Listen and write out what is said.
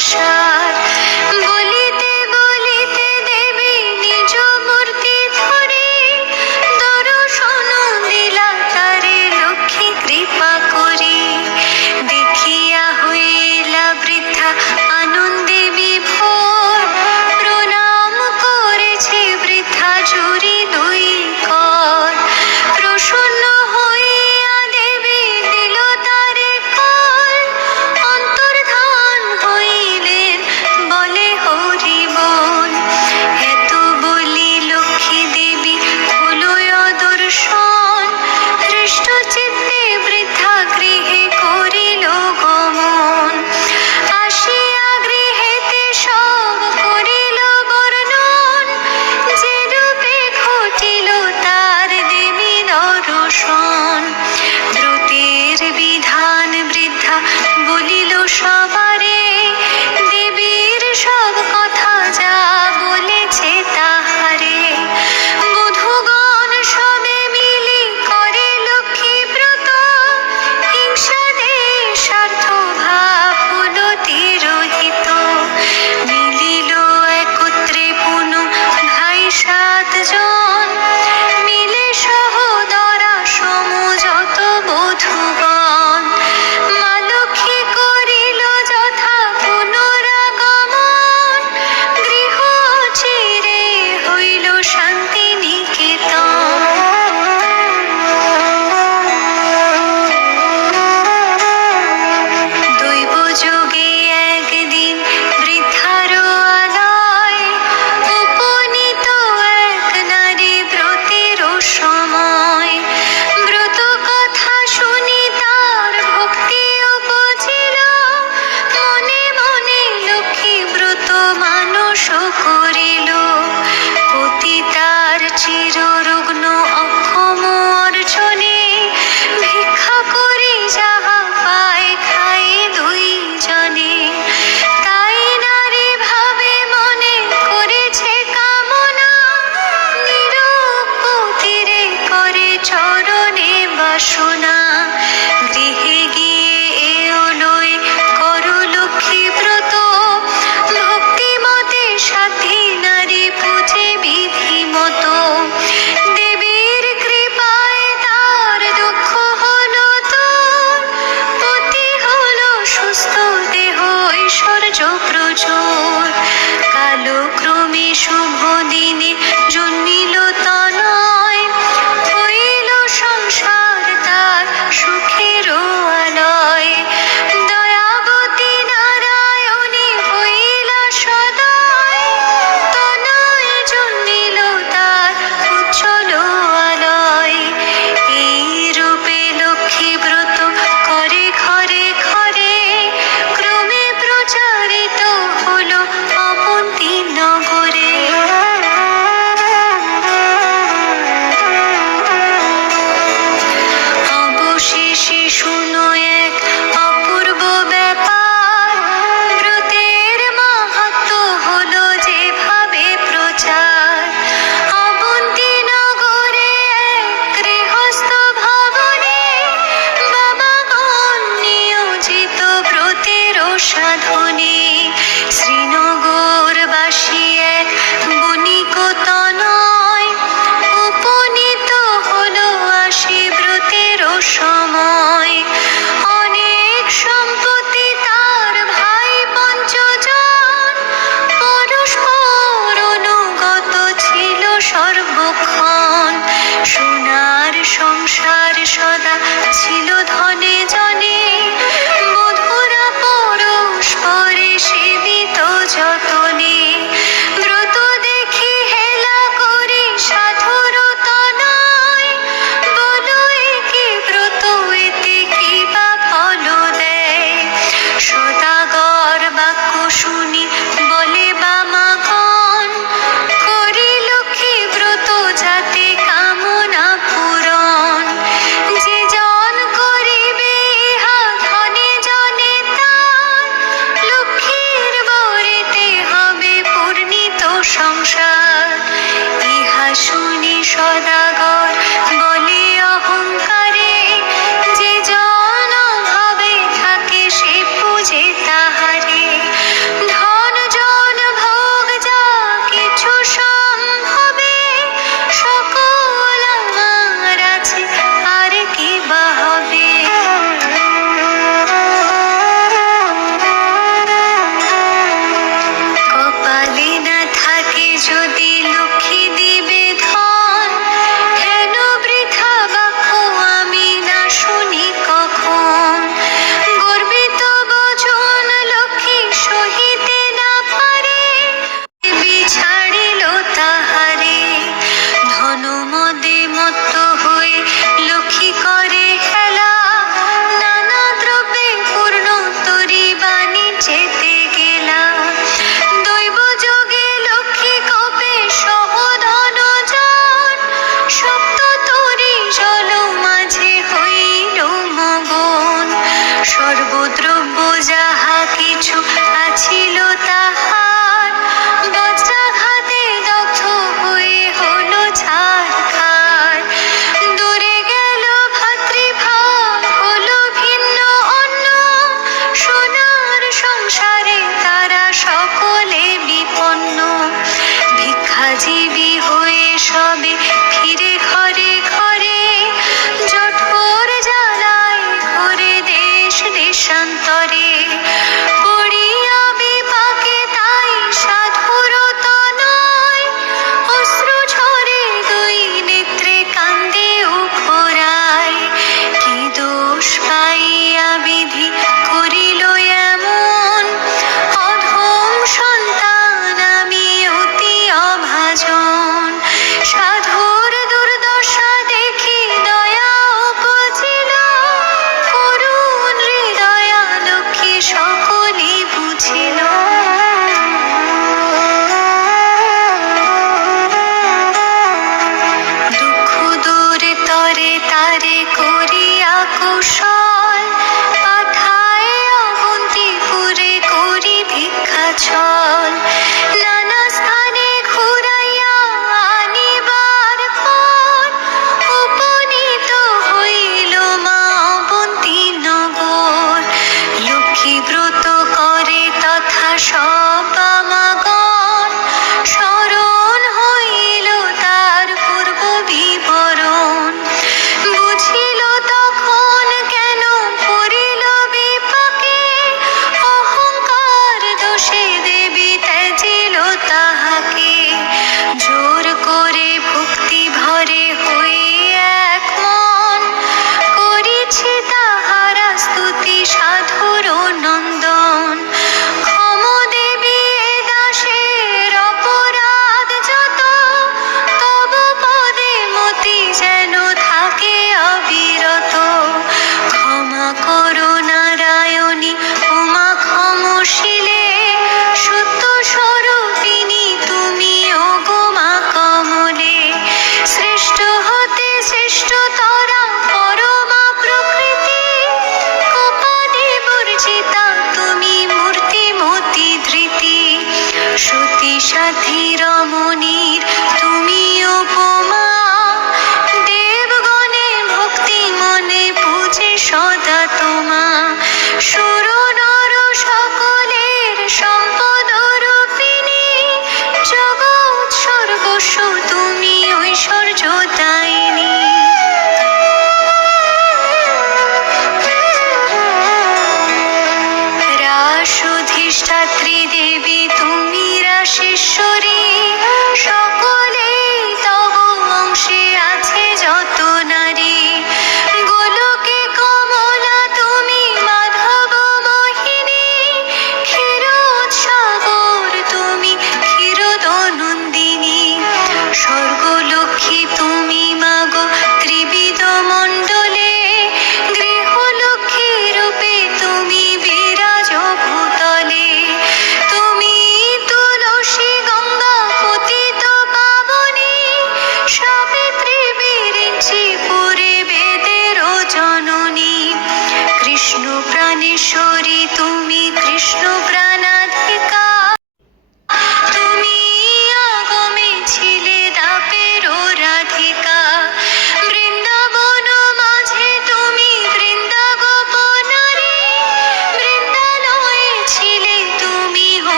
আশা